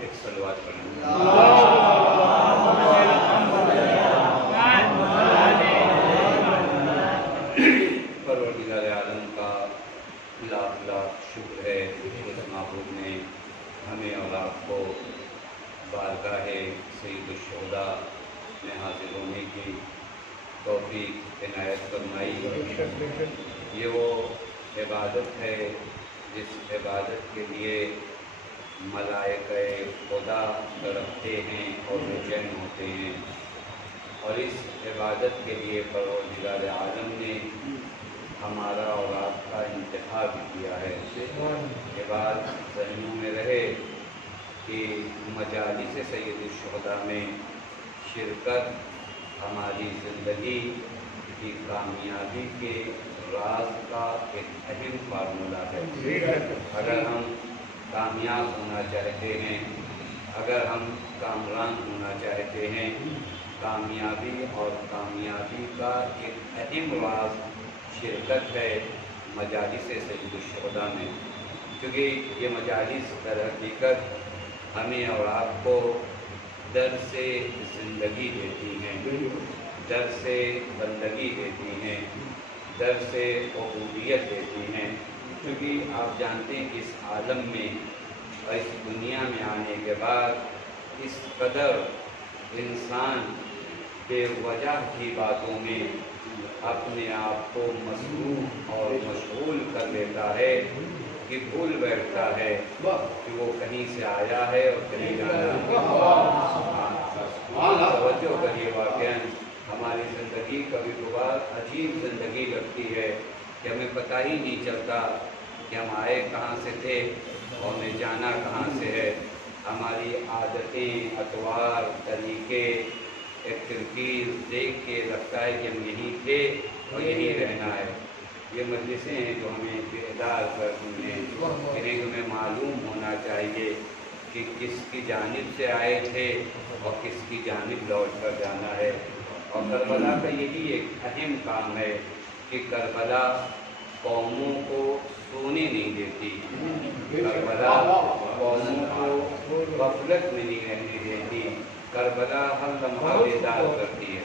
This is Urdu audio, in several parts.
ایک صلوات پڑھیں۔ پروردگار عالم کا لاکھ لاکھ شکر ہے اس معبود نے ہمیں اور آپ کو بارگاہ سید الشہداء میں حاضر ہونے کی توفیق عنایت فرمائی۔ یہ وہ عبادت ہے جس عبادت کے لیے ملائکہ خدا تڑپتے ہیں اور بےچین ہوتے ہیں، اور اس عبادت کے لیے پروردگار عالم نے ہمارا اور آپ کا انتخاب کیا ہے۔ یہ بات ذہنوں میں رہے کہ مجالس سید الشہداء میں شرکت ہماری زندگی کی کامیابی کے راز کا ایک اہم فارمولہ ہے۔ اگر ہم کامیاب ہونا چاہتے ہیں، اگر ہم کامران ہونا چاہتے ہیں، کامیابی اور کامیابی کا ایک اہم راز شرکت ہے مجالس سید الشہداء میں، کیونکہ یہ مجالس در حقیقت ہمیں اور آپ کو درس زندگی دیتی ہیں، درس بندگی دیتی ہیں، درس عبودیت دیتی ہیں، کیونکہ آپ جانتے ہیں کہ اس عالم میں اور اس دنیا میں آنے کے بعد اس قدر انسان بے وجہ کی باتوں میں اپنے آپ کو مصروف اور مشغول کر لیتا ہے کہ بھول بیٹھتا ہے کہ وہ کہیں سے آیا ہے اور کہیں جانا ہے۔ توجہ کریے، واقعاً ہماری زندگی کبھی کبھار عجیب زندگی لگتی ہے کہ ہمیں پتہ ہی نہیں چلتا کہ ہم آئے کہاں سے تھے اور ہمیں جانا کہاں سے ہے۔ ہماری عادتیں، اطوار، طریقے، ایک ترکیب دیکھ کے لگتا ہے کہ ہم یہیں تھے اور یہیں رہنا ہے۔ یہ مجلسیں ہیں جو ہمیں بیدار کرتی ہیں، انہیں ہمیں معلوم ہونا چاہیے کہ کس کی جانب سے آئے تھے اور کس کی جانب لوٹ کر جانا ہے۔ اور کربلا کا یہی ایک اہم کام ہے کہ کربلا قوموں کو سونے نہیں دیتی، کربلا قوموں کو غفلت میں نہیں رہنے دیتی، کربلا ہر لمحہ بیدار کرتی ہے۔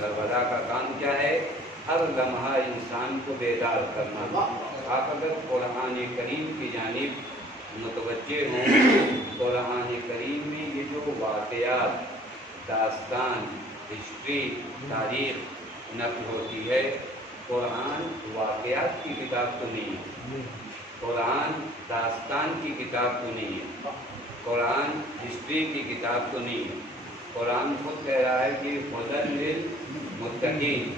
کربلا کا کام کیا ہے؟ ہر لمحہ انسان کو بیدار کرنا۔ آپ اگر قرآن کریم کی جانب متوجہ ہوں، قرآن کریم میں یہ جو واقعات، داستان، ہسٹری، تاریخ نقل ہوتی ہے، قرآن واقعات کی کتاب تو نہیں ہے، قرآن داستان کی کتاب تو نہیں ہے، قرآن ہسٹری کی کتاب تو نہیں ہے۔ قرآن خود کہہ رہا ہے کہ ہدی للمتقین،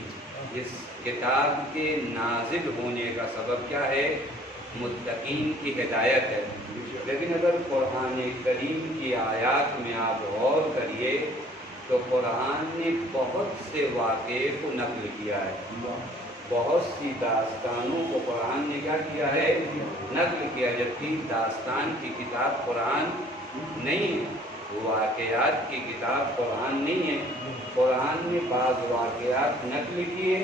اس کتاب کے نازل ہونے کا سبب کیا ہے؟ متقین کی ہدایت ہے۔ لیکن اگر قرآن کریم کی آیات میں آپ غور کریے تو قرآن نے بہت سے واقعے کو نقل کیا ہے، بہت سی داستانوں کو قرآن نے کیا کیا ہے؟ نقل کیا، جبکہ داستان کی کتاب قرآن نہیں ہے، واقعات کی کتاب قرآن نہیں ہے۔ قرآن نے بعض واقعات نقل کیے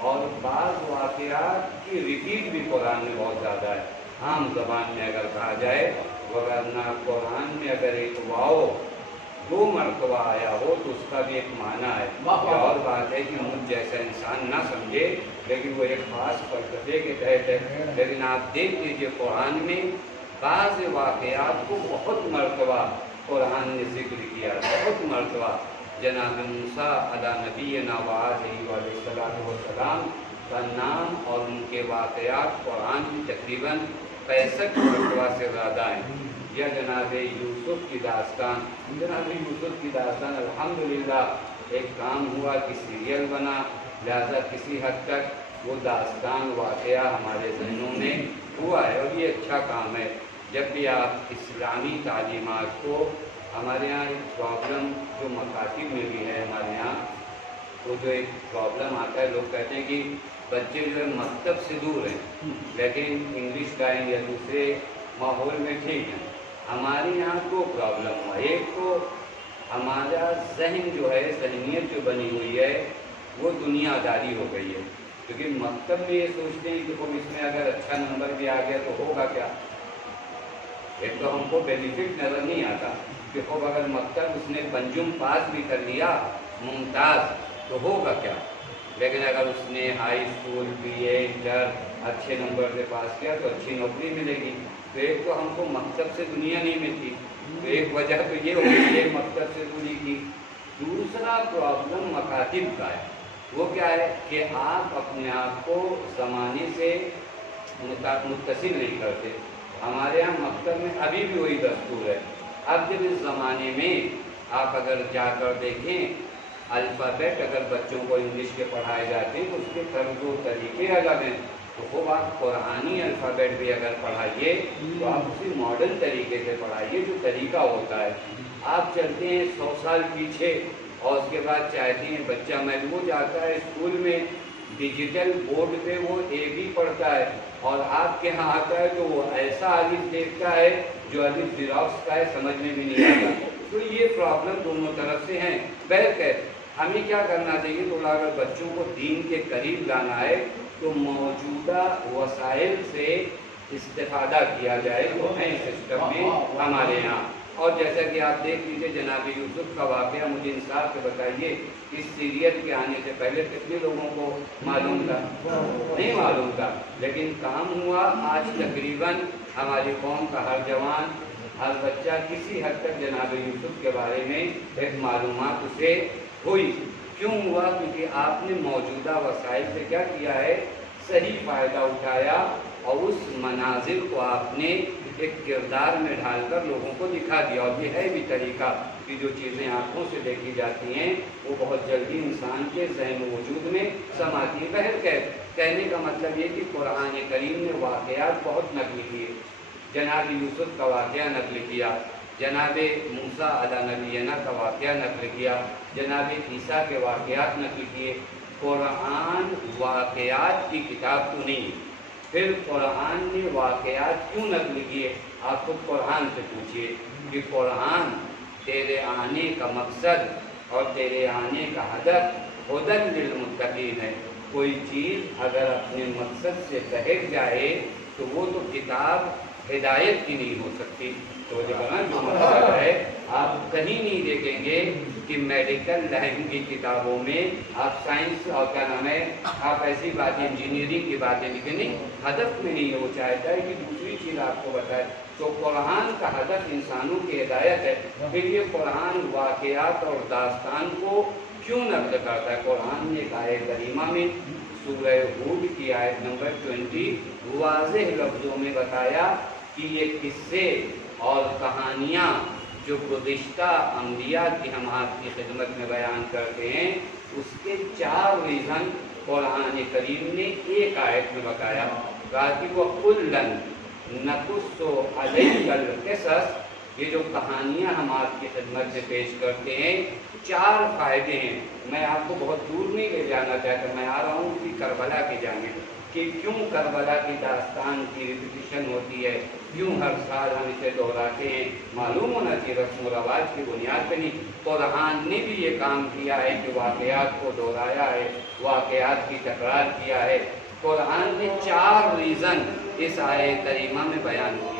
اور بعض واقعات کی ریپیٹ بھی قرآن میں بہت زیادہ ہے۔ عام زبان میں اگر کہا جائے، ورنہ قرآن میں اگر ایک واو 2 مرتبہ آیا ہو تو اس کا بھی ایک معنی ہے۔ یہ اور بات ہے کہ مجھ جیسا انسان نہ سمجھے، لیکن وہ ایک خاص فلسفے کے تحت ہے۔ لیکن آپ دیکھ لیجیے قرآن میں بعض واقعات کو بہت مرتبہ قرآن نے ذکر کیا، بہت مرتبہ۔ جناب موسیٰ علی نبینا وعلیہ السلام کا نام اور ان کے واقعات قرآن کی تقریباً 65 مرتبہ سے زیادہ ہیں۔ یا جناب یوسف کی داستان، جناب یوسف کی داستان الحمدللہ ایک کام ہوا کہ سیریل بنا، لہذا کسی حد تک وہ داستان واقعہ ہمارے ذہنوں میں ہوا ہے، اور یہ اچھا کام ہے۔ جب بھی آپ اسلامی تعلیمات کو، ہمارے یہاں ایک پرابلم جو مکاتب میں بھی ہے ہمارے یہاں، وہ جو ایک پرابلم آتا ہے، لوگ کہتے ہیں کہ بچے جو ہے مکتب سے دور ہیں لیکن انگلش کا یا دوسرے ماحول میں ٹھیک ہیں۔ ہمارے یہاں 2 پرابلم ہوا، ایک تو ہمارا ذہن جو ہے، ذہنیت جو بنی ہوئی ہے وہ دنیا داری ہو گئی ہے، کیونکہ مکتب میں یہ سوچتے ہیں کہ اس میں اگر اچھا نمبر بھی آ گیا تو ہوگا کیا۔ ایک تو ہم کو بینیفٹ نظر نہیں آتا کہ اگر مکتب اس نے پنجم پاس بھی کر لیا ممتاز تو ہوگا کیا، لیکن اگر اس نے high school B A inter اچھے نمبر سے پاس کیا تو اچھی نوکری ملے گی۔ تو ایک تو ہم کو مکتب سے دنیا نہیں ملتی، تو ایک وجہ تو یہ ہوگی کہ مکتب سے دوری کی۔ دوسرا پرابلم مکاتب کا ہے، وہ کیا ہے کہ آپ اپنے آپ کو زمانے سے متصل نہیں کرتے۔ ہمارے یہاں مکتب میں ابھی بھی وہی دستور ہے۔ اب جب اس زمانے میں آپ اگر جا کر دیکھیں الفابیٹ اگر بچوں کو انگلش کے پڑھائے جاتے ہیں تو اس کے طرز و طریقے الگ ہیں، تو خوب آپ قرآنی الفابیٹ بھی اگر پڑھائیے تو آپ اسے ماڈرن طریقے سے پڑھائیے، جو طریقہ ہوتا ہے۔ آپ چلتے ہیں 100 سال پیچھے اور اس کے بعد چاہتے ہیں بچہ محدود جاتا ہے اسکول میں ڈیجیٹل بورڈ پہ وہ اے بی پڑھتا ہے، اور آپ کے ہاں آتا ہے تو وہ ایسا الف دیکھتا ہے جو الف زیروکس کا ہے، سمجھ میں بھی نہیں آتا۔ تو یہ پرابلم دونوں طرف سے ہیں۔ بہرکیف ہمیں کیا کرنا چاہیے، تھوڑا اگر بچوں کو دین کے قریب لانا ہے تو موجودہ وسائل سے استفادہ کیا جائے جو ہیں سسٹم میں ہمارے یہاں۔ اور جیسا کہ آپ دیکھ لیجیے جناب یوسف کا واقعہ، مجھے انصاف سے بتائیے اس سیریل کے آنے سے پہلے کتنے لوگوں کو معلوم تھا؟ نہیں معلوم تھا، لیکن کام ہوا۔ آج تقریباً ہماری قوم کا ہر جوان، ہر بچہ کسی حد تک جناب یوسف کے بارے میں ایک معلومات اسے ہوئی۔ کیوں ہوا؟ کیونکہ آپ نے موجودہ وسائل سے کیا کیا ہے، صحیح فائدہ اٹھایا، اور اس مناظر کو آپ نے ایک کردار میں ڈھال کر لوگوں کو دکھا دیا۔ اور یہ ہے بھی طریقہ کہ جو چیزیں آنکھوں سے دیکھی جاتی ہیں وہ بہت جلدی انسان کے ذہن و وجود میں سماتی ہیں۔ بہرکیف کہنے کا مطلب یہ کہ قرآن کریم نے واقعات بہت نقل کیے۔ جناب یوسف کا واقعہ نقل کیا، جناب موسیٰ علیہ نبینا کا واقعہ نقل کیا، جناب عیسیٰ کے واقعات نقل کیے۔ قرآن واقعات کی کتاب تو نہیں، پھر قرآن نے واقعات کیوں نقل کیے؟ آپ خود قرآن سے پوچھئے کہ قرآن تیرے آنے کا مقصد اور تیرے آنے کا ہدف ہدی للمتقین ہے۔ کوئی چیز اگر اپنے مقصد سے بہک جائے تو وہ تو کتاب ہدایت کی نہیں ہو سکتی۔ تو جو مقصد ہے آپ کہیں نہیں دیکھیں گے کہ میڈیکل لائن کی کتابوں میں آپ سائنس اور کیا نام ہے آپ ایسی باتیں انجینئرنگ کی باتیں لکھیں، نہیں، ہدف میں نہیں، وہ چاہتا ہے کہ دوسری چیز آپ کو بتائے۔ تو قرآن کا ہدف انسانوں کی ہدایت ہے۔ پھر یہ قرآن واقعات اور داستان کو کیوں نقل کرتا ہے؟ قرآن نے ایک آیت کریمہ میں سورہ ہود کی آیت نمبر 20 واضح لفظوں میں بتایا کہ یہ قصے اور کہانیاں جو گزشتہ انبیاء کی ہم آپ کی خدمت میں بیان کرتے ہیں، اس کے 4 ریزن قرآن کریم نے ایک آیت میں بتایا۔ کہا کہ وہ کُلًا نقص علیک القصص، یہ جو کہانیاں ہم آپ کی خدمت سے پیش کرتے ہیں 4 فائدے ہیں۔ میں آپ کو بہت دور نہیں لے جانا چاہتا، میں آ رہا ہوں کہ کربلا کی جانب، کہ کیوں کربلا کی داستان کی ریپیٹیشن ہوتی ہے، کیوں ہر سال ہم اسے دہراتے ہیں؟ معلوم ہونا چاہیے رسم و رواج کی بنیاد پہ نہیں۔ قرآن نے بھی یہ کام کیا ہے کہ واقعات کو دہرایا ہے، واقعات کی تکرار کیا ہے۔ قرآن نے 4 ریزن اس آیت کریمہ میں بیان کیا۔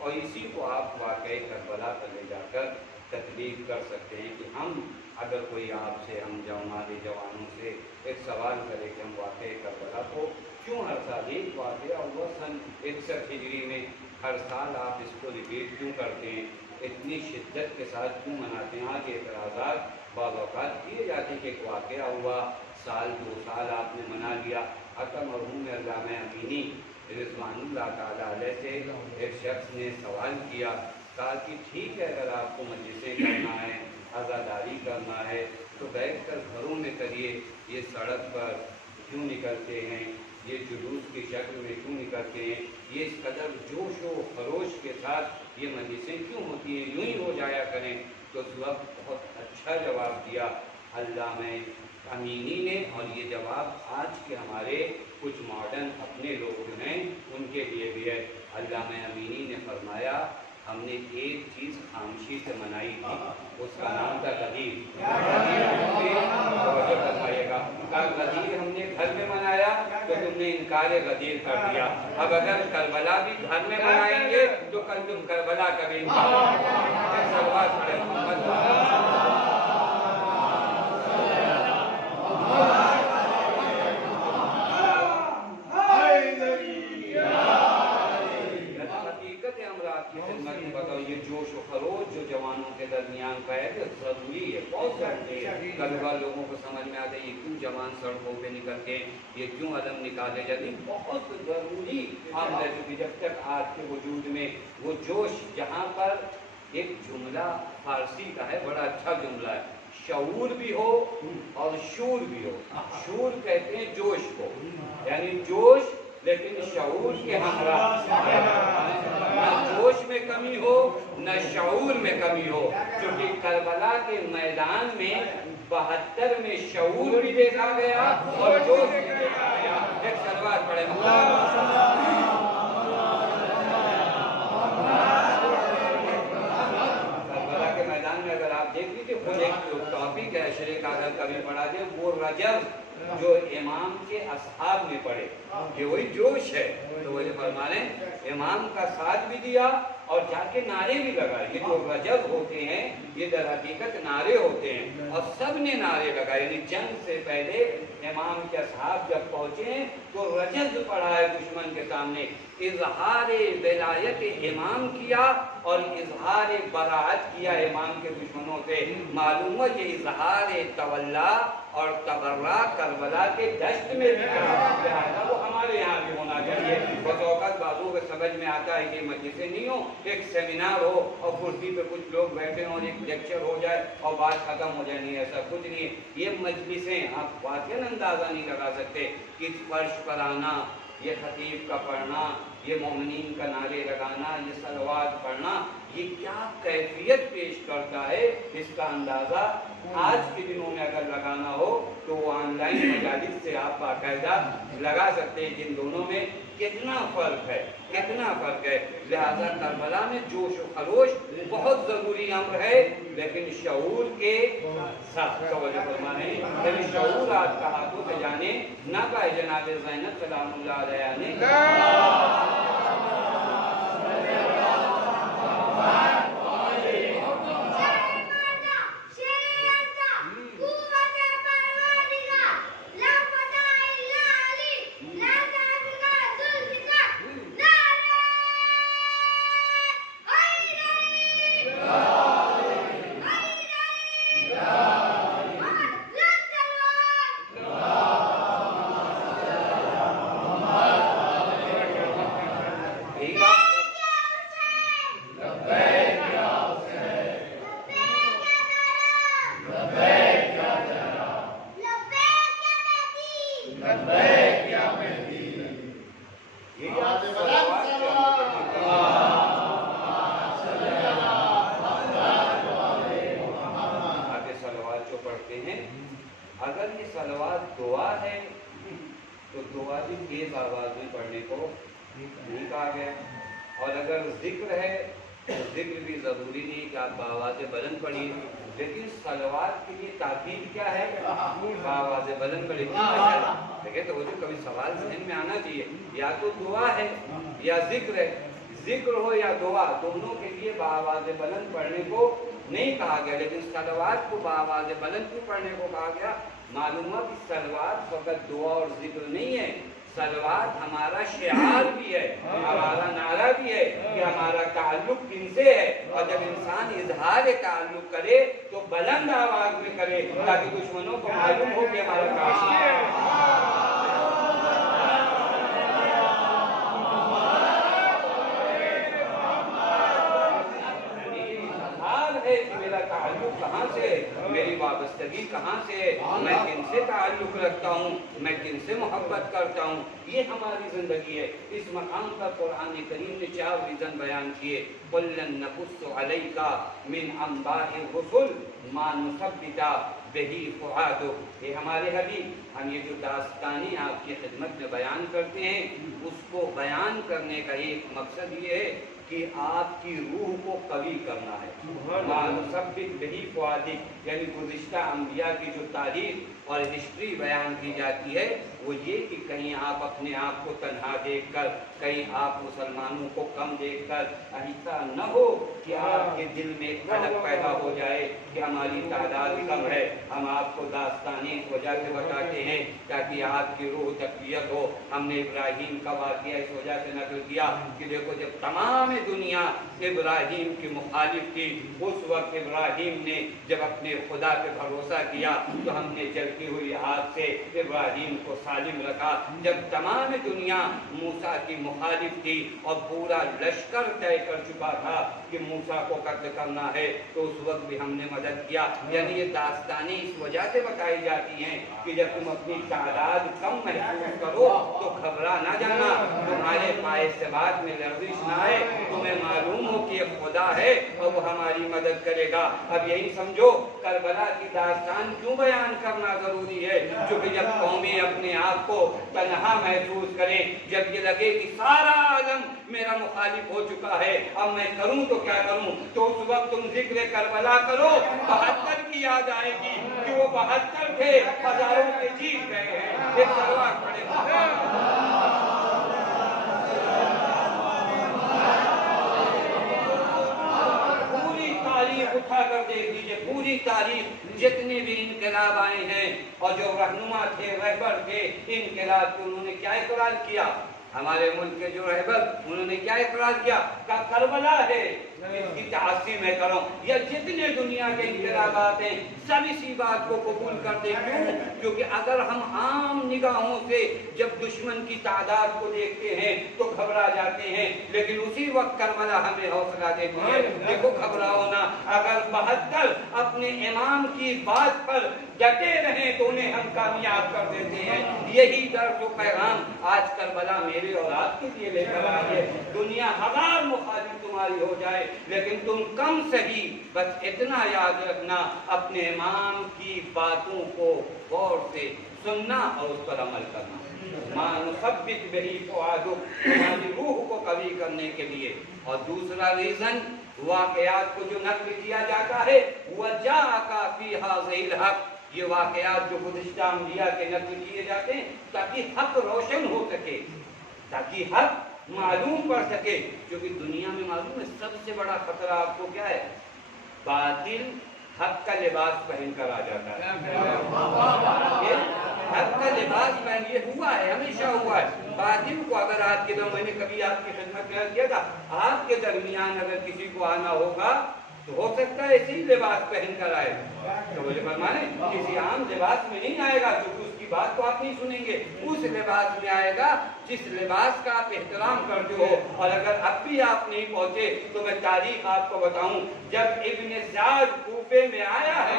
اور اسی کو آپ واقعی کربلا پر لے جا کر تطبیق کر سکتے ہیں کہ ہم اگر کوئی آپ سے، ہم ہمارے جوانوں سے ایک سوال کرے کہ ہم واقعی کربلا کو کیوں ہر سال، ایک واقعہ ہوا سن 61 ہجری میں، ہر سال آپ اس کو ریپیٹ کیوں کرتے ہیں، اتنی شدت کے ساتھ کیوں مناتے ہیں؟ آج اعتراضات بعض اوقات کیے جاتے ہیں کہ ایک واقعہ ہوا، سال 2 سال آپ نے منا لیا۔ حتی مرحوم علامہ امینی رضوان اللہ تعالیٰ علیہ سے ایک شخص نے سوال کیا، کہا کہ ٹھیک ہے اگر آپ کو مجلسیں کرنا ہے، عزاداری کرنا ہے تو بیٹھ کر گھروں میں کریے، یہ سڑک پر کیوں نکلتے ہیں، یہ جلوس کی شکل میں کیوں نکلتے ہیں، یہ اس قدر جوش و خروش کے ساتھ یہ مجلسیں کیوں ہوتی ہیں، یوں ہی ہو جایا کریں۔ تو اس وقت بہت اچھا جواب دیا علامہ امینی نے، اور یہ جواب آج کے ہمارے کچھ ماڈرن اپنے لوگ ہیں ان کے لیے بھی ہے۔ علامہ امینی نے فرمایا ہم نے ایک چیز خاموشی سے منائی تھی، اس کا نام تھا غدیر۔ توجہ فرمائیے گا، کہا غدیر ہم نے گھر میں منایا تو تم نے انکار غدیر کر دیا، اب اگر کربلا بھی گھر میں منائیں گے تو کل تم کربلا کا بھی انکار آپ کی خدمت میں بتاؤں یہ جوش و خروش جو جوانوں کے درمیان کا ہے ضروری ہے، بہت ضروری ہے۔ کل بار لوگوں کو سمجھ میں آتا ہے یہ کیوں جوان سڑکوں پہ نکل کے یہ کیوں علم نکالے جاتے، بہت ضروری عمل ہے، کیونکہ جب تک آپ کے وجود میں وہ جوش، جہاں پر ایک جملہ فارسی کا ہے بڑا اچھا جملہ ہے، شعور بھی ہو اور شور بھی ہو۔ شور کہتے ہیں جوش کو، یعنی جوش لیکن شعور کے ہمراہ، نہ جوش میں کمی ہو نہ شعور میں کمی ہو، کیونکہ کربلا کے میدان میں 72 میں شعور بھی دیکھا گیا اور جوش بھی دیکھا گیا۔ ایک صلوات پڑھے کربلا کے میدان میں، اگر آپ دیکھ لیجیے خود ایک ٹاپک ہے، شریک اگر کبھی پڑھا دے، وہ رجز جو امام کے اصحاب نے پڑھے، یہ وہی جوش ہے۔ تو وہ فرما رہے ہیں امام کا ساتھ بھی دیا اور جا کے نعرے بھی لگائے۔ یہ جو رجز ہوتے ہیں یہ در حقیقت نعرے ہوتے ہیں، اور سب نے نعرے لگائے، یعنی جنگ سے پہلے امام کے اصحاب جب پہنچے ہیں تو رجز پڑھا ہے دشمن کے سامنے، اظہار ولایت امام کیا اور اظہار براعت کیا امام کے دشمنوں سے۔ معلوم ہے یہ اظہار تولا اور تبرہ کربلا کے دشت میں بھی کرا، وہ ہمارے یہاں بھی ہونا چاہیے۔ بہت اوقات بعضوں کو سمجھ میں آتا ہے کہ مجلسیں نہیں ہو، ایک سیمینار ہو اور کرسی پہ کچھ لوگ بیٹھے ہوں اور ایک لیکچر ہو جائے اور بات ختم ہو جائے، نہیں ایسا کچھ نہیں ہے۔ یہ مجلسیں آپ واقعاً اندازہ نہیں لگا سکتے کہ فرش پر آنا، یہ خطیب کا پڑھنا، یہ مومنین کا نعرے لگانا، یہ صلوات پڑھنا، یہ کیا کیفیت پیش کرتا ہے، اس کا اندازہ آج کے دنوں میں اگر لگانا ہو تو وہ آن لائن مجالس سے آپ باقاعدہ لگا سکتے ہیں، جن دونوں میں کتنا فرق ہے، کتنا فرق ہے۔ لہذا کربلا میں جوش و خروش بہت ضروری امر ہے، لیکن شعور کے ساتھ توجہ فرمائیں، یعنی شعور آج کا ہاتھوں سے جانے نہ پائے۔ جناب زینب سلام اللہ علیہ نے اگر یہ صلوات دعا ہے تو دعا بھی تیز آواز میں پڑھنے کو نہیں کہا گیا، اور اگر ذکر ہے تو ذکر بھی ضروری نہیں کہ آپ بآواز بلند پڑھیے، لیکن صلوات کے لیے تاکید کیا ہے؟ بآواز بلند پڑھیے۔ دیکھیں تو وہ جو کبھی سوال ذہن میں آنا چاہیے، یا تو دعا ہے یا ذکر ہے، ذکر ہو یا دعا دونوں کے لیے بآواز بلند پڑھنے کو نہیں کہا گیا، لیکن صلوات کو بآواز بلند کیوں پڑھنے کو کہا گیا؟ معلوم ہے کہ صلوات فقط دعا اور ذکر نہیں ہے، صلوات ہمارا شعار بھی ہے، ہمارا نعرہ بھی ہے کہ ہمارا تعلق کن سے ہے، اور جب انسان اظہار تعلق کرے تو بلند آواز میں کرے تاکہ دشمنوں کو معلوم ہو کہ ہمارا کافی ہے۔ میرا تعلق کہاں سے ہے، میری وابستگی کہاں سے ہے، میں کن سے تعلق رکھتا ہوں، میں کن سے محبت کرتا ہوں، یہ ہماری زندگی ہے۔ اس مقام پر قرآن کریم نے 4 ریزن بیان کیے، قُلًا نَقُصُّ عَلَيْكَ مِنْ أَنْبَاءِ الرُّسُلِ مَا نُثَبِّتَ بِهِ فُؤَادَكَ۔ یہ ہمارے حبیب، ہم یہ جو داستانیں آپ کی خدمت میں بیان کرتے ہیں، اس کو بیان کرنے کا ایک مقصد یہ ہے کہ آپ کی روح کو قوی کرنا ہے۔ مَا نُثَبِّتْ بِهِ فُؤَادَكَ، یعنی گزشتہ انبیاء کی جو تاریخ اور ہسٹری بیان کی جاتی ہے وہ یہ کہ کہیں آپ اپنے آپ کو تنہا دیکھ کر، کہیں آپ مسلمانوں کو کم دیکھ کر ایسا نہ ہو کہ آپ کے دل میں ایک دھڑک پیدا ہو جائے کہ ہماری تعداد کم ہے۔ ہم آپ کو داستانیں اس وجہ سے بتاتے ہیں تاکہ آپ کی روح تقویت ہو۔ ہم نے ابراہیم کا واقعہ اس وجہ سے نقل کیا کہ دیکھو جب تمام دنیا ابراہیم کی مخالف تھی۔ اس وقت ابراہیم نے جب اپنے خدا پہ بھروسہ کیا تو ہم نے جلتی ہوئی ہاتھ سے ابراہیم کو سالم رکھا۔ جب تمام دنیا موسیٰ کی مخالف تھی اور پورا لشکر طے کر چکا تھا کہ موسیٰ کو قتل کرنا ہے تو اس وقت بھی ہم نے مدد کیا۔ یعنی یہ داستانیں اس وجہ سے بتائی جاتی ہیں کہ جب تم اپنی تعداد کم محسوس کرو تو گھبرا نہ جانا، تمہارے پائے ثبات میں لرزش نہ آئے، تمہیں معلوم ہو کہ خدا ہے اور وہ ہماری مدد کرے گا۔ اب یہی سمجھو کربلا کی داستان کیوں بیان کرنا ضروری ہے؟ کیونکہ جب قومیں اپنے آپ کو تنہا محسوس کریں، جب یہ لگے کہ سارا عالم میرا مخالف ہو چکا ہے، اب میں کروں تو کیا کروں، تو اس وقت تم ذکر کربلا کرو، 72 کی یاد آئے گی کہ وہ 72 تھے، ہزاروں کے جیت گئے ہیں۔ ایک سلوات پڑھے پوری تاریخ اٹھا کر دیکھ لیجیے، پوری تاریخ جتنے بھی انقلاب آئے ہیں اور جو رہنما تھے، رہبر تھے انقلاب کے، انہوں نے کیا اقرار کیا؟ ہمارے ملک کے جو رہبر انہوں نے کیا اقرار کیا؟ کہ کربلا ہے اس کی تعظیم میں کرو۔ یا جتنے دنیا کے انقلابات ہیں سب اسی بات کو قبول کرتے، کیوں؟ کیونکہ اگر ہم عام نگاہوں سے جب دشمن کی تعداد کو دیکھتے ہیں تو گھبرا جاتے ہیں، لیکن اسی وقت کربلا ہمیں حوصلہ دیتی ہے۔ دیکھو گھبراؤ نہ، اگر 72 اپنے امام کی بات پر ڈٹے رہیں تو انہیں ہم کامیاب کر دیتے ہیں۔ یہی درس و پیغام آج کربلا میرے اور آپ کے لیے لے کر آئیے۔ دنیا ہزار مخالف تمہاری ہو جائے لیکن تم کم صحیح بس اتنا یاد رکھنا، اپنے امام کی باتوں کو غور سے سننا اور اس پر عمل کرنا۔ مَا نُثَبِّتْ بِهِ فُؤَادَكَ، تمہاری روح کو قوی کرنے کے لیے۔ اور دوسرا ریزن، واقعات کو جو نقل کیا جاتا ہے وَجَاءَكَ فِي هَٰذِهِ الْحَقِّ، یہ واقعات جو گزشتہ انبیاء کے نقل کیے جاتے ہیں تاکہ حق روشن ہو سکے، تاکہ حق معلوم پڑ سکے، کیونکہ دنیا میں معلوم ہے سب سے بڑا خطرہ آپ کو کیا ہے؟ باطل حق کا لباس پہن کر آ جاتا ہے۔ حق کا لباس پہن، یہ ہوا ہے، ہمیشہ ہوا ہے۔ باطل کو اگر آپ کے میں نے کبھی آپ کی خدمت میں کیا تھا، آپ کے درمیان اگر کسی کو آنا ہوگا تو ہو سکتا ہے اسی لباس پہن کر آئے، تو مجھے فرمانے کسی عام لباس میں نہیں آئے گا کیونکہ اس کی بات تو آپ نہیں سنیں گے، اس لباس میں آئے گا جس لباس کا آپ احترام کرتے ہو۔ اور اگر اب بھی آپ نہیں پہنچے تو میں تاریخ آپ کو بتاؤں، جب ابن سعد کوفے میں آیا ہے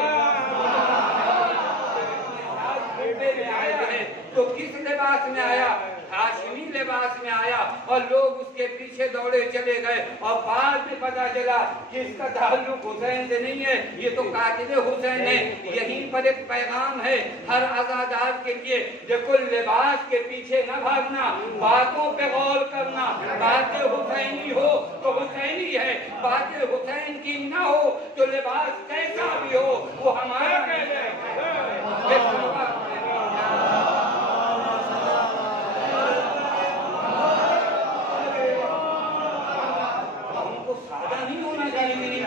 تو کس لباس میں آیا؟ ہاشمی لباس میں آیا، اور لوگ اس کے پیچھے دوڑے چلے گئے، اور بعد میں پتا چلا کہ اس کا تعلق حسین سے نہیں ہے، یہ تو قاتل حسین ہے۔ یہیں پر ایک پیغام ہے ہر عزادار کے لیے، دیکھو لباس کے پیچھے نہ بھاگنا، باتوں پہ غور کرنا، باتیں حسینی ہو تو حسینی ہے، باتیں حسین کی نہ ہو تو لباس کیسا بھی ہو وہ ہمارا کہنا ہے۔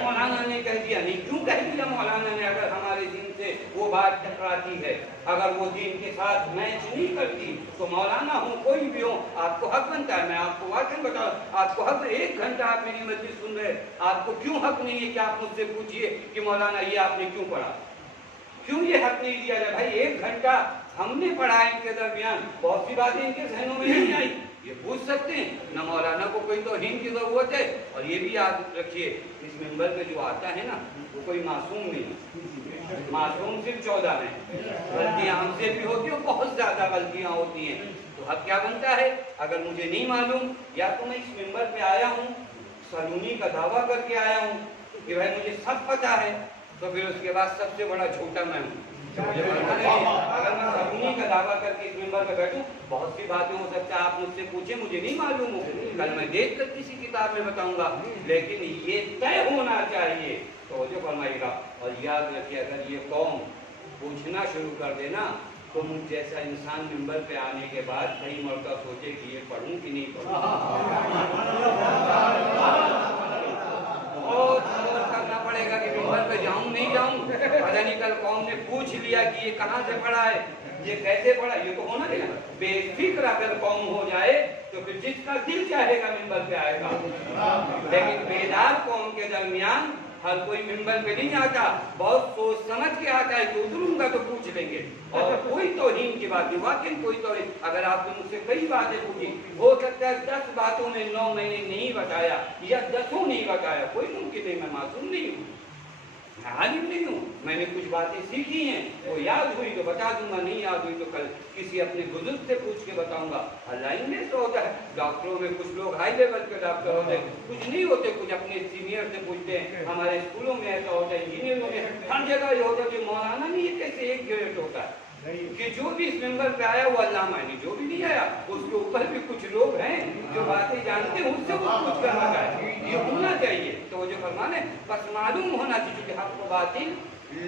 مولانا نے کہہ دیا نہیں، کیوں کہہ دیا مولانا نے؟ اگر ہمارے دین سے وہ بات ٹکراتی ہے، اگر وہ دین کے ساتھ میچ نہیں کرتی تو مولانا ہوں کوئی بھی ہوں آپ کو حق بنتا ہے۔ میں آپ کو واقعی بتاؤں، آپ کو حق، 1 گھنٹہ آپ میری مجلس سن رہے، آپ کو کیوں حق نہیں ہے کہ آپ مجھ سے پوچھئے کہ مولانا یہ آپ نے کیوں پڑھا؟ کیوں یہ حق نہیں دیا جائے؟ بھائی 1 گھنٹہ ہم نے پڑھا ان کے درمیان، بہت سی باتیں ان کے ذہنوں میں نہیں آئی، یہ پوچھ سکتے ہیں نہ، مولانا کو کوئی توہین کی ضرورت ہے۔ اور یہ بھی یاد رکھیے اس منبر پہ جو آتا ہے نا وہ کوئی معصوم نہیں، معصوم صرف 14 ہیں، غلطیاں ہم سے بھی ہوتی ہیں، بہت زیادہ غلطیاں ہوتی ہیں۔ تو اب کیا بنتا ہے؟ اگر مجھے نہیں معلوم، یا تو میں اس منبر پہ آیا ہوں سلونی کا دعویٰ کر کے آیا ہوں کہ بھائی مجھے سب پتا ہے، تو پھر اس کے بعد سب سے بڑا جھوٹا میں ہوں۔ اگر میں سلونی کا دعویٰ کر کے اس منبر پہ بیٹھوں، بہت سی باتیں ہو سکتا ہے آپ مجھ سے پوچھیں، مجھے نہیں معلوم ہو، کل میں دیکھ کر کسی کتاب میں بتاؤں گا، لیکن یہ طے ہونا چاہیے۔ توجہ فرمائیے گا، اور یاد رکھیے اگر یہ قوم پوچھنا شروع کر دینا تو مجھ جیسا انسان منبر پہ آنے کے بعد کئی مرتبہ سوچے کہ یہ پڑھوں کہ نہیں پڑھوں، بہت غور کرنا پڑے گا کہ منبر پہ جاؤں نہیں جاؤں۔ پتہ نہیں کل قوم نے پوچھ لیا کہ یہ کہاں سے پڑھا ہے، یہ کیسے پڑھا، یہ تو ہونا نہیں۔ بے فکر اگر قوم ہو جائے تو پھر جس کا دل چاہے گا منبر پہ آئے گا. لیکن بیدار قوم کے درمیان ہر کوئی منبر پہ نہیں آتا, بہت سوچ سمجھ کے آتا ہے کہ اتروں گا تو پوچھ لیں گے. اور کوئی توہین کی بات نہیں, واقعی کوئی توہین. اگر آپ نے مجھ سے کئی باتیں پوچھی, ہو سکتا ہے 10 باتوں میں 9 میں نے نہیں بتایا یا 10 نہیں بتایا, کوئی ممکن نہیں, میں معصوم نہیں ہوں, میں عالم نہیں ہوں. میں نے کچھ باتیں سیکھی ہیں, وہ یاد ہوئی تو بتا دوں گا, نہیں یاد ہوئی تو کل کسی اپنے بزرگ سے پوچھ کے بتاؤں گا. اللہ ہی میں سے ہوتا ہے. ڈاکٹروں میں کچھ لوگ ہائی لیول کے ڈاکٹر ہوتے ہیں, کچھ نہیں ہوتے, کچھ اپنے سینئر سے پوچھتے ہیں. ہمارے اسکولوں میں ایسا ہوتا ہے, انجینئروں میں ہر جگہ یہ ہوتا ہے کہ مولانا نہیں, یہ کیسے ایک گریڈ ہوتا ہے کہ جو بھی اس ممبر پہ آیا وہ علامہ ہے, جو بھی نہیں آیا اس کے اوپر بھی کچھ لوگ ہیں جو باتیں جانتے ہیں, اس سے وہ کچھ کرنا چاہیے. یہ ہونا چاہیے. تو وہ جو فرمان ہے بس معلوم ہونا چاہیے کہ حق و باطل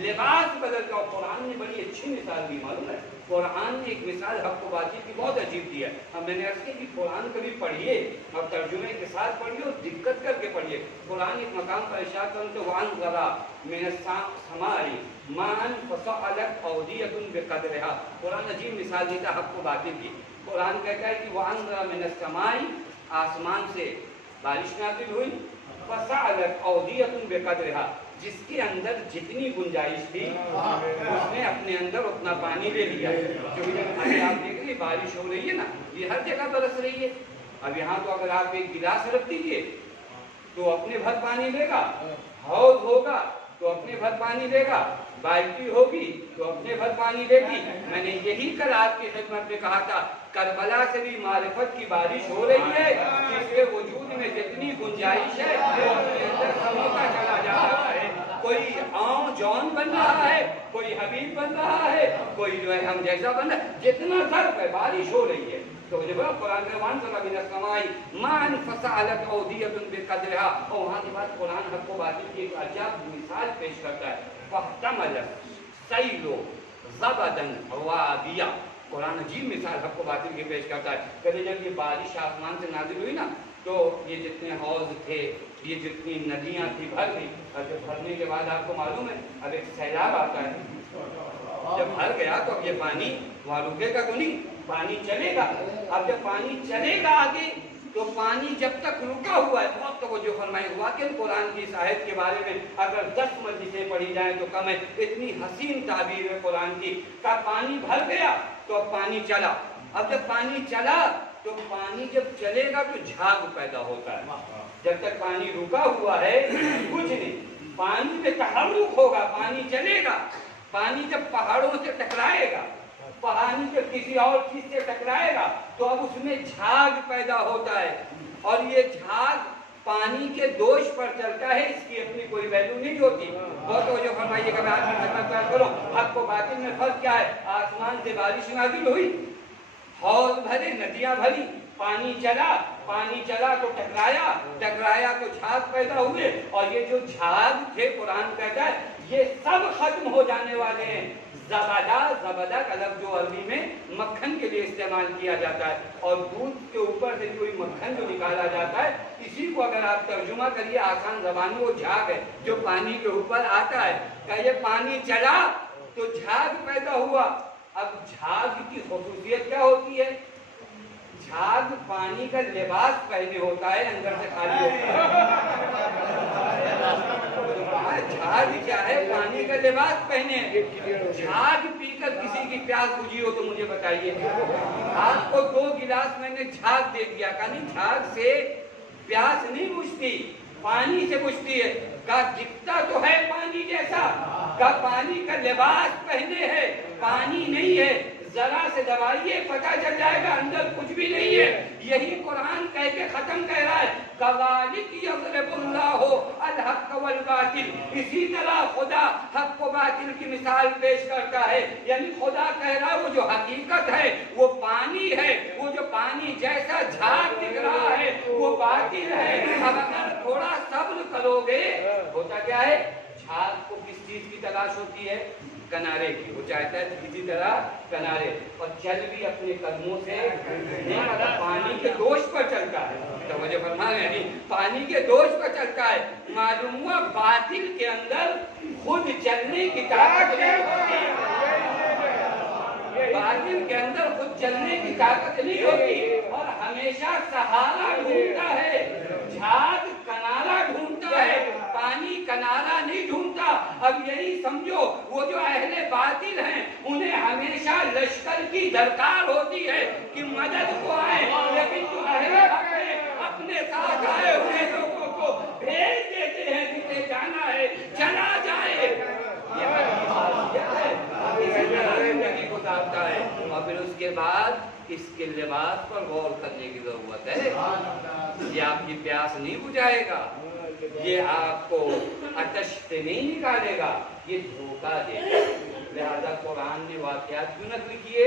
لباس بدل کا. قرآن نے بڑی اچھی مثال دی, معلوم ہے قرآن نے ایک مثال حق و باطل کی بہت عجیب دی ہے. اب میں نے عرض کیا کہ قرآن کبھی پڑھیے اور ترجمے کے ساتھ پڑھیے اور دقت کر کے پڑھیے. قرآن ایک مقام پر ارشاد کرتے وَأَنزَلَ مِنَ السَّمَاءِ مَاءً فَسَالَتْ أَوْدِيَةٌ بِقَدْرِهَا. قرآن عجیب مثال دیتا حق و باطل کی. قرآن کہتا ہے کہ وَأَنزَلَ مِنَ السَّمَاءِ, آسمان سے بارش نازل ہوئی, فَسَالَتْ أَوْدِيَةٌ بِقَدْرِهَا, جس کے اندر جتنی گنجائش تھی اس نے اپنے اندر اتنا پانی لے لیا. کیونکہ ابھی آپ دیکھ رہے بارش ہو رہی ہے نا, یہ ہر جگہ برس رہی ہے. اب یہاں تو اگر آپ ایک گلاس رکھ دیجیے تو اپنے بھر پانی لے گا, حوض ہوگا تو اپنے بھر پانی لے گا, بالٹی ہوگی تو اپنے بھر پانی لے گی. میں نے یہی کل آپ کی خدمت میں کہا تھا, کربلا سے بھی معرفت کی بارش ہو رہی ہے, جس کے وجود میں جتنی گنجائش ہے وہ اپنے اندر سموتا چلا جا رہا ہے. کوئی آؤں جون بن رہا ہے, کوئی حبیب بن رہا ہے, کوئی جو ہے ہم جیسا بن رہا ہے, جتنا ضرب ہے بارش ہو رہی ہے. تو جب قرآن میں وَأَنزَلَ مِنَ السَّمَاءِ مَاءً فَسَالَتْ أَوْدِيَةٌ بِقَدْرِهَا, اور وہاں کے بعد قرآن حق و باطل کی ایک عجب مثال پیش کرتا ہے. فَاحْتَمَلَ السَّيْلُ زَبَدًا رَّابِيًّا. قرآن عجیب مثال حق و باطل کی پیش کرتا ہے. کہتے جب یہ بارش آسمان سے نازل ہوئی نا تو یہ جتنے حوض تھے, یہ جتنی ندیاں تھی, بھر گئی. اور جب بھرنے کے بعد آپ کو معلوم ہے اب ایک سیلاب آتا ہے, جب بھر گیا تو اب یہ پانی وہاں رکے گا تو نہیں, پانی چلے گا. اب جب پانی چلے گا آگے تو پانی جب تک رکا ہوا ہے, بہت توجہ فرمائیں, واقعی قرآن کی اس آیت کے بارے میں اگر 10 مجلسیں پڑھی جائیں تو کم ہے. اتنی حسین تعبیر ہے قرآن کی. کا پانی بھر گیا تو اب پانی چلا. اب جب پانی چلا تو پانی جب چلے گا تو جھاگ پیدا ہوتا ہے. جب تک پانی رکا ہوا ہے کچھ نہیں, پانی میں تحرک ہوگا, پانی چلے گا. پانی جب پہاڑوں سے ٹکرائے گا, پانی جب کسی اور چیز سے ٹکرائے گا تو اب اس میں جھاگ پیدا ہوتا ہے. اور یہ جھاگ پانی کے دوش پر چلتا ہے, اس کی اپنی کوئی ویلیو نہیں ہوتی. بہت توجہ فرمائیے گا, میں آپ کی خدمت پیش کروں. حق و باطل میں فرق کیا ہے؟ آسمان سے بارش نازل ہوئی, حوض بھرے, ندیاں بھری, پانی چلا تو ٹکرایا تو جھاگ پیدا ہوئے. اور یہ جو جھاگ تھے قرآن کہتا ہے یہ سب ختم ہو جانے والے ہیں. زبدہ کا لفظ جو عربی میں مکھن کے لیے استعمال کیا جاتا ہے, اور دودھ کے اوپر سے کوئی مکھن جو نکالا جاتا ہے, اسی کو اگر آپ ترجمہ کریے آسان زبان میں, وہ جھاگ ہے جو پانی کے اوپر آتا ہے. کہ یہ پانی چلا تو جھاگ پیدا ہوا. اب جھاگ کی خصوصیت کیا ہوتی ہے؟ جھاگ پانی کا لباس پہنے ہوتا ہے, اندر سے خالی ہوتا ہے. جھاگ کیا ہے؟ پانی کا لباس پہنے. جھاگ پی کر کسی کی پیاس بجھی ہو تو مجھے بتائیے. آپ کو 2 گلاس میں نے جھاگ دے دیا, کہانی جھاگ سے پیاس نہیں بجھتی, پانی سے بجھتی ہے. کا دکھتا تو ہے پانی جیسا, کا پانی کا لباس پہنے ہے, پانی نہیں ہے. ذرا سے دبائیے پتہ چل جائے گا اندر کچھ بھی نہیں ہے. یہی قرآن کہہ کے ختم کہہ رہا ہے کذالک یضرب اللہ الحق والباطل. اسی طرح خدا حق و باطل کی مثال پیش کرتا ہے. یعنی خدا کہہ رہا ہے وہ جو حقیقت ہے وہ پانی ہے, وہ جو پانی جیسا جھاگ دکھ رہا ہے وہ باطل ہے. اب اگر تھوڑا صبر کرو گے, ہوتا کیا ہے, جھاگ کو کس چیز کی تلاش ہوتی ہے؟ کنارے کی. وہ چاہتا ہے کسی طرح کنارے, اور چل بھی اپنے قدموں سے نہیں, مطلب پانی کے دوش پر چلتا ہے. توجہ فرمائیں, یعنی پانی کے دوش پر چلتا ہے. معلوم ہوا باطل کے اندر خود چلنے کی طاقت نہیں ہوتی. باطل کے اندر خود چلنے کی طاقت نہیں ہوتی اور ہمیشہ سہارا ڈھونڈتا ہے، جھاگ کنارا ڈھونڈتا ہے، پانی کنارا نہیں ڈھونڈتا۔ اب یہی سمجھو وہ جو اہل باطل ہیں انہیں ہمیشہ لشکر کی درکار ہوتی ہے کہ مدد کو آئے، لیکن جو اہل حق ہیں اپنے ساتھ آئے ہوئے لوگوں کو بھیج دیتے ہیں، جسے جانا ہے چلا جائے۔ زندگی گزارتا ہے اور پھر اس کے بعد اس کے لباس پر غور کرنے کی ضرورت ہے۔ یہ آپ کی پیاس نہیں بجھائے گا، یہ آپ کو آتش سے نہیں نکالے گا، یہ دھوکہ دے گا۔ لہذا قرآن نے واقعات کیوں نقل کیے؟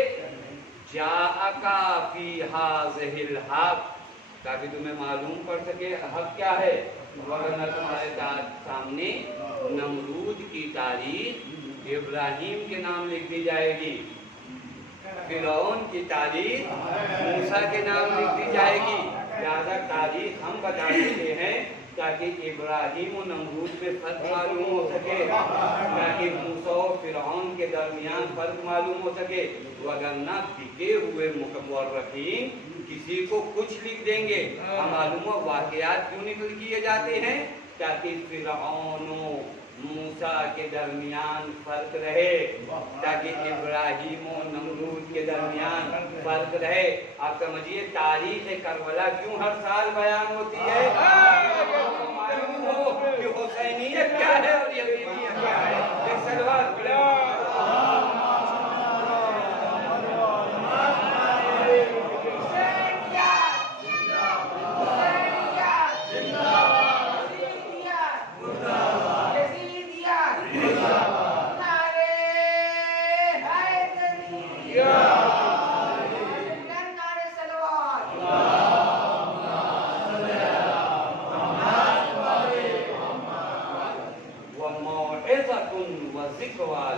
جاءکا فی ھذہ الحق، تاکہ تمہیں معلوم پڑ سکے حق کیا ہے۔ ورنہ تمہارے سامنے نمرود کی تاریخ ابراہیم کے نام لکھ دی جائے گی، فرعون کی تاریخ موسیٰ کے نام لکھ دی جائے گی۔ لہذا تاریخ ہم بتا دیتے ہیں تاکہ ابراہیم و نمرود میں فرق معلوم ہو سکے، تاکہ موسیٰ و فرعون کے درمیان فرق معلوم ہو سکے۔ وگرنہ بکے ہوئے مورخین کسی کو کچھ لکھ دیں گے۔ معلوم ہو واقعات کیوں نقل کیے جاتے ہیں؟ تاکہ فرعون و موسیٰ کے درمیان فرق رہے، تاکہ ابراہیم و نمرود کے درمیان فرق رہے۔ آپ سمجھیے تاریخ کربلا کیوں ہر سال بیان ہوتی ہے؟ معلوم ہو کہ حسینیت کیا ہے اور یزیدیت کیا ہے۔ ایک سلوات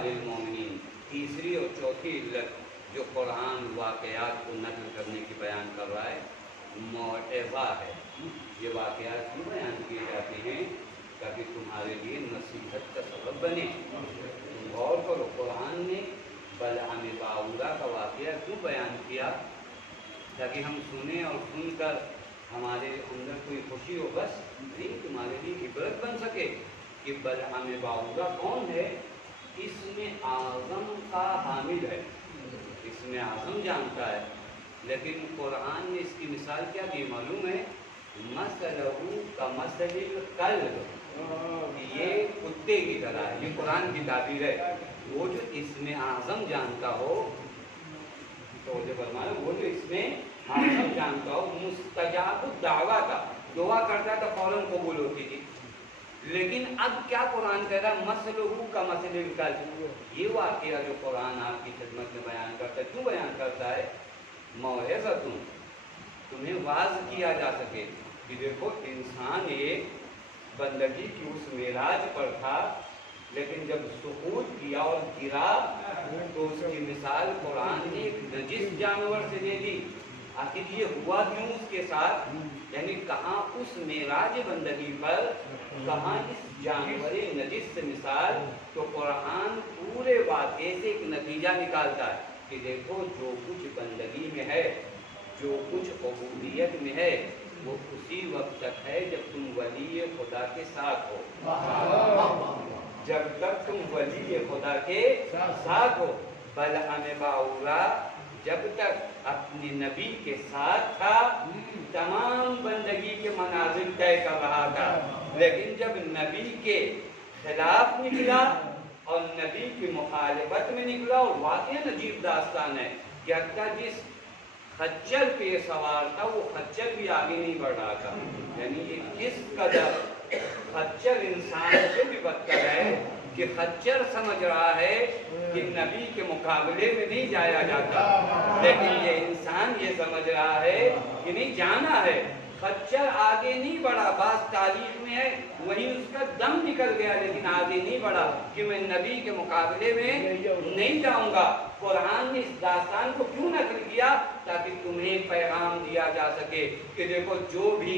للمومنین۔ تیسری اور چوتھی علت جو قرآن واقعات کو نقل کرنے کی بیان کر رہا ہے موعظہ ہے۔ یہ واقعات کیوں بیان کیے جاتے ہیں؟ تاکہ تمہارے لیے نصیحت کا سبب بنے۔ غور کرو قرآن نے بلعام باعورہ کا واقعہ کیوں بیان کیا؟ تاکہ ہم سنیں اور سن کر ہمارے اندر کوئی خوشی ہو، بس نہیں، تمہارے لیے عبرت بن سکے کہ بلعام باعورہ کون ہے؟ اسم اعظم کا حامل ہے، اسم اعظم جانتا ہے، لیکن قرآن نے اس کی مثال کیا دی معلوم ہے؟ مثلہ کمثل الکلب، یہ کتے کی طرح ہے۔ یہ قرآن کی تعبیر ہے۔ وہ جو اسم اعظم جانتا ہو، تو فرمایا وہ جو اسم اعظم جانتا ہو مستجاب الدعویٰ کا دعا کرتا تو فوراً قبول ہوتی تھی۔ لیکن اب کیا قرآن کہہ رہا ہے؟ مثلہ کمثل الکلب۔ یہ واقعہ جو قرآن آپ کی خدمت میں بیان کرتا ہے، کیوں بیان کرتا ہے؟ موعظۃ، تمہیں واعظ کیا جا سکے کہ دیکھو انسان ایک بندگی کی اس معراج پر تھا، لیکن جب سقوط کیا اور گرا تو اس کی مثال قرآن نے ایک نجس جانور سے دے دی۔ آخر یہ ہوا کیوں اس کے ساتھ؟ یعنی کہاں اس معراج بندگی پر، کہاں اس جانور نجس سے مثال؟ تو قرآن پورے واقعے سے ایک نتیجہ نکالتا ہے کہ دیکھو جو کچھ بندگی میں ہے، جو کچھ عبودیت میں ہے، وہ اسی وقت تک ہے جب تم ولی خدا کے ساتھ ہو۔ جب تک تم ولی خدا کے ساتھ ہو۔ بلعام باعورہ جب تک اپنے نبی کے ساتھ تھا تمام بندگی کے منازل طے کر رہا تھا، لیکن جب نبی کے خلاف نکلا اور نبی کی مخالفت میں نکلا، اور واقعی عجیب داستان ہے کہ حتیٰ جس خچر پہ سوار تھا وہ خچر بھی آگے نہیں بڑھ رہا تھا۔ یعنی یہ کس قدر خچر انسان سے بھی بدتر ہے کہ خچر سمجھ رہا ہے کہ نبی کے مقابلے میں نہیں جایا جاتا، لیکن یہ انسان یہ سمجھ رہا ہے کہ نہیں جانا ہے۔ خچر آگے نہیں بڑھا، بعض تاریخ میں ہے وہیں اس کا دم نکل گیا، لیکن آگے نہیں بڑھا کہ میں نبی کے مقابلے میں نہیں جاؤں گا۔ قرآن نے اس داستان کو کیوں نقل کیا؟ تاکہ تمہیں پیغام دیا جا سکے کہ دیکھو جو بھی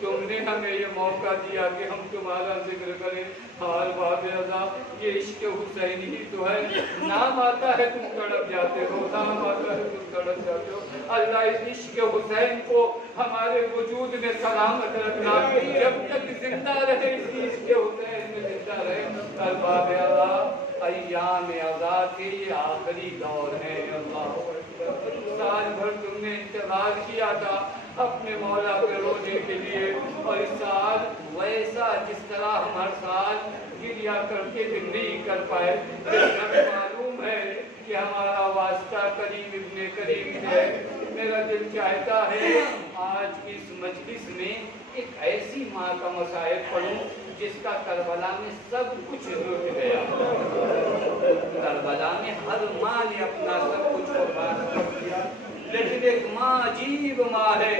تم نے ہمیں یہ موقع دیا کہ ہم تمہارا ذکر کریں. حال باب ازا یہ عشق حسین ہی تو ہے. نام آتا ہے تم تڑپ جاتے ہو, نام آتا ہے تم تڑپ جاتے ہو. اللہ اس عشق حسین کو ہمارے وجود میں سلامت رکھنا, جب تک زندہ رہے اس عشق حسین میں زندہ رہے. الباب ازا ایام ازا کے یہ آخری دور ہے. اللہ سال بھر تم نے انتظار کیا تھا اپنے مولا پہ رونے کے لیے, اور اس سال ویسا جس طرح ہم ہر سال گریا کر کے بھی نہیں کر پائے. معلوم ہے کہ ہمارا واسطہ کریم ابن کریم سے. میرا دل چاہتا ہے آج کی اس مجلس میں ایک ایسی ماں کا مسائل پڑھوں جس کا کربلا میں سب کچھ لٹ گیا. کربلا میں ہر ماں نے اپنا سب کچھ قربان کر دیا, لیکن ایک ماں عجیب ماں ہے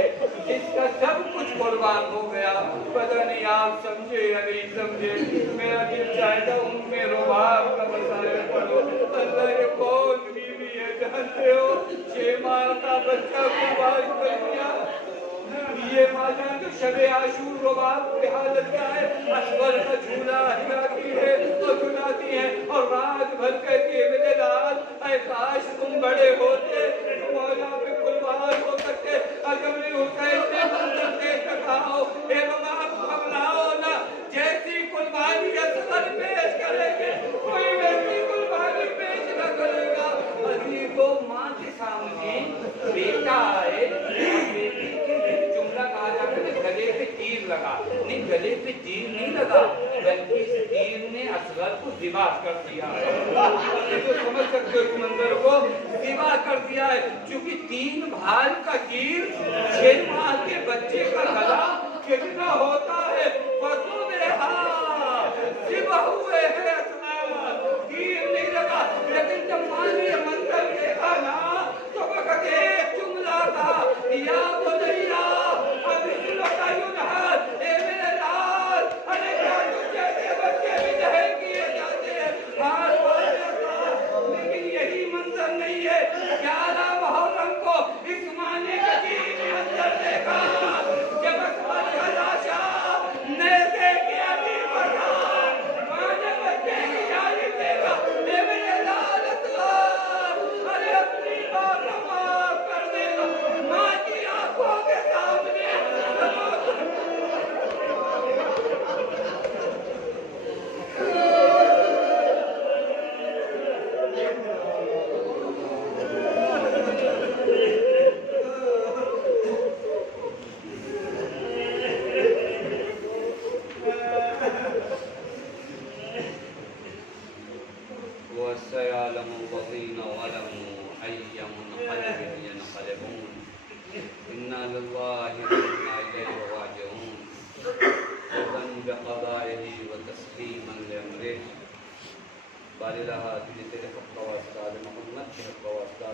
جس کا سب کچھ قربان ہو گیا. پتہ نہیں آپ سمجھے یا نہیں سمجھے. میرا دل چاہتا ان میں رباب کا مسائل پڑھو. اللہ یہ کون بیوی ہے جانتے ہو, 6 ماہ کا بچہ قربان کر دیا. یہ ماں جان جو شب عاشور رباب کی حالت کیا ہے, اصغر کا جھولا ہلاتی ہے تو جھلاتی ہے, اور رات بھر کہتی ہے میرے لال اے کاش تم بڑے ہوتے, مولا پہ قربان ہو سکتے. اگر میں حسین نے منظر دیکھ رکھا ہو, اے رباب گھبراؤ نہ, جیسی قربانی اصغر پیش کریں گے کوئی ویسی قربانی پیش نہ کرے گا. عزیز و ماں کے سامنے بیٹا آئے, بیٹی کے جملہ کہا جاتا ہے گلے پہ تیر لگا. نہیں, گلے پہ تیر نہیں لگا, بلکہ اس تیر نے اصغر کو ذبح کر دیا ہے. تو سمجھ سکتے ہو اس منظر کو, ذبح کر دیا ہے. چونکہ 3 بھال کا تیر 6 ماہ کے بچے کا گلا کتنا ہوتا ہے. ذبح ہوئے ہیں اصغر, تیر نہیں لگا. لیکن جب ماں نے یہ منظر دیکھا نا تو وقت ایک جملہ تھا, یا بنیا اب اس لوٹا یونہر, اے میرے لال ارے کیا تجھ جیسے بچے بھی جہل کیے جاتے ہیں. لیکن یہی منظر نہیں ہے. 11 محرم کو اس ماں نے قدیم منظر دیکھا جب اصغر کا لاشا نیزے کی علی بران, ماں نے بچے کی جانب دیکھا, اے میرے لال اصغر ارے اپنی ماں کو معاف کر دے گا. ماں کی آنکھوں کے سامنے وَسَيَعْلَمُ الَّذِينَ ظَلَمُوا أَيَّ مُنْقَلَبٍ يَنْقَلِبُونَ إِنَّا لِلَّهِ وَإِنَّا إِلَيْهِ رَاجِعُونَ. رضاً بِقَضَائِهِ وَتَسْلِيمًا لِأَمْرِهِ. باللہ تیرے حق کا واسطہ, محمد کے حق کا واسطہ,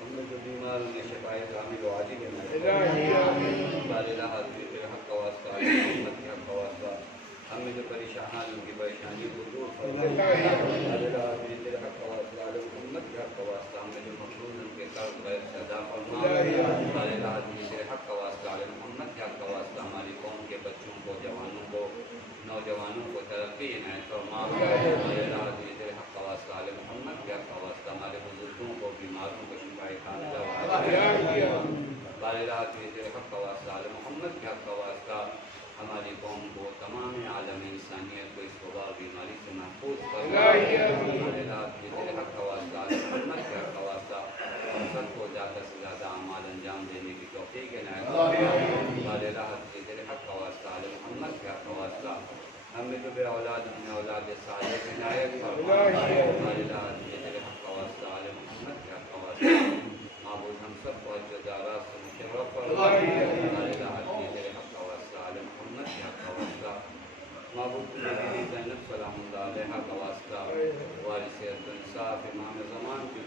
ہم نے جو بیمار انہیں شفائے کامل و عاجل ہے. باللہ تیرے حق کا واسطہ, محمد کے حق کا واسطہ, ہم نے جو پریشان ان کی پریشانی کو دور فرما. باللہ تیرے حق کا واسطہ, محمد کے حق کا واسطہ, ہم نے جو مقصود ان کے قرض غیر سے ادا فرما. باللہ تیرے حق کا واسطہ, محمد کے حق کا واسطہ, ہماری قوم کے بچوں کو, جوانوں کو, نوجوانوں کو ترقی عنایت فرما. باللہ تیرے حق کا واسطہ, محمد کے حق کا واسطہ, ہمارے بزرگوں کو, بیماروں کو شفائے کاملہ. باللہ تیرے حق کا واسطہ, محمد کے حق کا واسطہ, ہماری قوم کو, تمام عالم انسانیت کو اس وبا بیماری سے محفوظ فرما. باللہ تیرے حق کا واسطہ, محمد کے حق کا واسطہ, ہم سب کو زیادہ سے زیادہ اعمال انجام دینے کی توفیق عنایت فرما. باللہ تیرے حق کا واسطہ, محمد کے حق کا واسطہ, ہمیں جو بے اولاد ہمیں اولاد صالح عنایت فرما. باللہ تیرے حق کا واسطہ, محمد کے حق کا واسطہ, معبود ہم سب کو حج و زیارات سے مشرف فرما. باللہ تیرے حق کا واسطہ, محمد کے حق کا واسطہ, معبود زینب سلام اللہ علیہ کا واسطہ, وارث عبد الانصاف امام زمان کی